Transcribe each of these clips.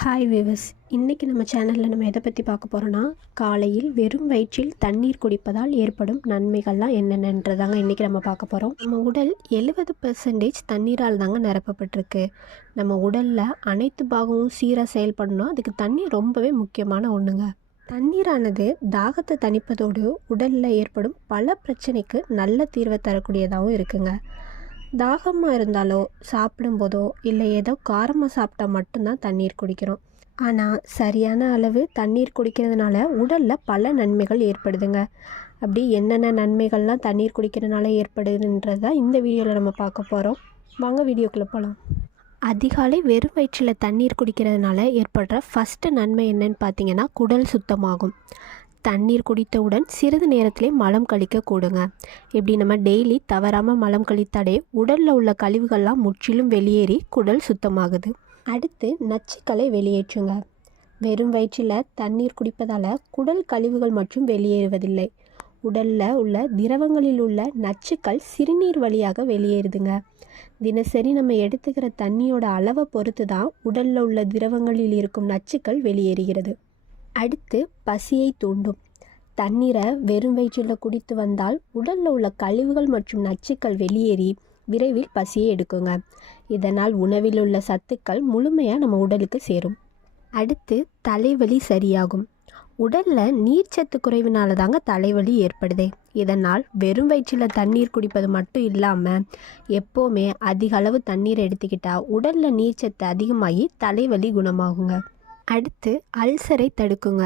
Hi விவஸ், இன்றைக்கி நம்ம சேனலில் நம்ம எதை பற்றி பார்க்க போகிறோன்னா, காலையில் வெறும் வயிற்றில் தண்ணீர் குடிப்பதால் ஏற்படும் நன்மைகள்லாம் என்னென்னன்றதாங்க இன்றைக்கி நம்ம பார்க்க போகிறோம். நம்ம உடல் 70% தண்ணீரால் தாங்க நிரப்பப்பட்டிருக்கு. நம்ம உடலில் அனைத்து பாகமும் சீராக செயல்படணும், அதுக்கு தண்ணி ரொம்பவே முக்கியமான ஒன்றுங்க. தண்ணீரானது தாகத்தை தணிப்பதோடு உடலில் ஏற்படும் பல பிரச்சனைக்கு நல்ல தீர்வை தரக்கூடியதாகவும் இருக்குங்க. தாகமாக இருந்தாலோ சாப்பிடும்போதோ இல்லை ஏதோ காரமாக சாப்பிட்டா மட்டும்தான் தண்ணீர் குடிக்கிறோம். ஆனால் சரியான அளவு தண்ணீர் குடிக்கிறதுனால உடலில் பல நன்மைகள் ஏற்படுதுங்க. அப்படி என்னென்ன நன்மைகள்லாம் தண்ணீர் குடிக்கிறதுனால ஏற்படுதுன்றதை இந்த வீடியோவில் நம்ம பார்க்க போகிறோம். வாங்க வீடியோக்குள்ளே போகலாம். அதிகாலை வெறும் வயிற்றில் தண்ணீர் குடிக்கிறதுனால ஏற்படுற ஃபஸ்ட்டு நன்மை என்னன்னு பார்த்தீங்கன்னா, குடல் சுத்தமாகும். தண்ணீர் குடித்தவுடன் சிறிது நேரத்திலே மலம் கழிக்க கூடுங்க. இப்படி நம்ம டெய்லி தவறாமல் மலம் கழித்தாலே உடலில் உள்ள கழிவுகள்லாம் முற்றிலும் வெளியேறி குடல் சுத்தமாகுது. அடுத்து நச்சுக்களை வெளியேற்றுங்க. வெறும் வயிற்றில் தண்ணீர் குடிப்பதால் குடல் கழிவுகள் மற்றும் வெளியேறுவதில்லை. உடலில் உள்ள திரவங்களில் உள்ள நச்சுக்கள் சிறுநீர் வழியாக வெளியேறுதுங்க. தினசரி நம்ம எடுத்துக்கிற தண்ணியோட அளவை பொறுத்து தான் உடலில் உள்ள திரவங்களில் இருக்கும் நச்சுக்கள் வெளியேறுகிறது. அடுத்து பசியை தூண்டும். தண்ணீரை வெறும் வயிற்றில் குடித்து வந்தால் உடலில் உள்ள கழிவுகள் மற்றும் நச்சுக்கள் வெளியேறி விரைவில் பசியை எடுக்குங்க. இதனால் உணவில் உள்ள சத்துக்கள் முழுமையாக நம்ம உடலுக்கு சேரும். அடுத்து தலைவலி சரியாகும். உடலில் நீர்ச்சத்து குறைவினால தாங்க தலைவலி ஏற்படுது. இதனால் வெறும் வயிற்றில் தண்ணீர் குடிப்பது மட்டும் இல்லாமல் எப்போவுமே அதிக அளவு தண்ணீர் எடுத்துக்கிட்டால் உடலில் நீர்ச்சத்து அதிகமாகி தலைவலி குணமாகுங்க. அடுத்து அல்சரை தடுக்குங்க.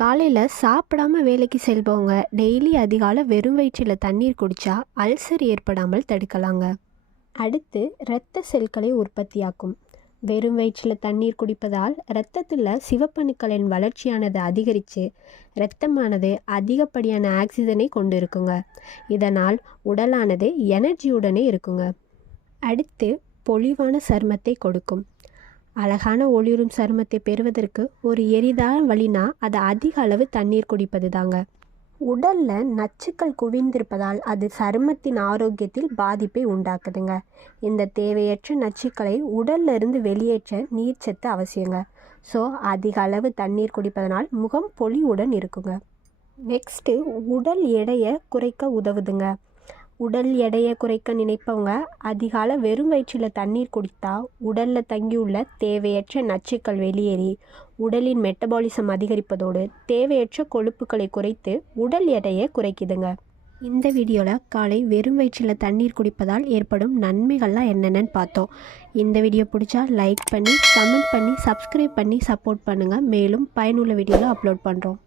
காலையில் சாப்பிடாம வேலைக்கு செல்பவங்க டெய்லி அதிகாலை வெறும் வயிற்றில் தண்ணீர் குடித்தா அல்சர் ஏற்படாமல் தடுக்கலாங்க. அடுத்து இரத்த செல்களை உற்பத்தியாக்கும். வெறும் வயிற்றில் தண்ணீர் குடிப்பதால் இரத்தத்தில் சிவப்பணுக்களின் வளர்ச்சியானது அதிகரித்து இரத்தமானது அதிகப்படியான ஆக்சிஜனை கொண்டு இருக்குங்க. இதனால் உடலானது எனர்ஜியுடனே இருக்குங்க. அடுத்து பொலிவான சருமத்தை கொடுக்கும். அழகான ஒளிரும் சருமத்தை பெறுவதற்கு ஒரு எளிதான வழினா அது அதிக அளவு தண்ணீர் குடிப்பது தாங்க. உடலில் நச்சுக்கள் குவிந்திருப்பதால் அது சருமத்தின் ஆரோக்கியத்தில் பாதிப்பை உண்டாக்குதுங்க. இந்த தேவையற்ற நச்சுக்களை உடல்ல இருந்து வெளியேற்ற நீர்ச்சத்து அவசியங்க. ஸோ அதிக அளவு தண்ணீர் குடிப்பதனால் முகம் பொலிவுடன் இருக்குங்க. நெக்ஸ்ட்டு உடல் எடையை குறைக்க உதவுதுங்க. உடல் எடையை குறைக்க நினைப்பவங்க அதிகாலை வெறும் வயிற்றில் தண்ணீர் குடித்தா உடலில் தங்கியுள்ள தேவையற்ற நச்சுக்கள் வெளியேறி உடலின் மெட்டபாலிசம் அதிகரிப்பதோடு தேவையற்ற கொழுப்புகளை குறைத்து உடல் எடையை குறைக்குதுங்க. இந்த வீடியோவில் காலை வெறும் வயிற்றில் தண்ணீர் குடிப்பதால் ஏற்படும் நன்மைகள்லாம் என்னென்னு பார்த்தோம். இந்த வீடியோ பிடிச்சா லைக் பண்ணி, கமெண்ட் பண்ணி, சப்ஸ்கிரைப் பண்ணி சப்போர்ட் பண்ணுங்கள். மேலும் பயனுள்ள வீடியோவில் அப்லோட் பண்ணுறோம்.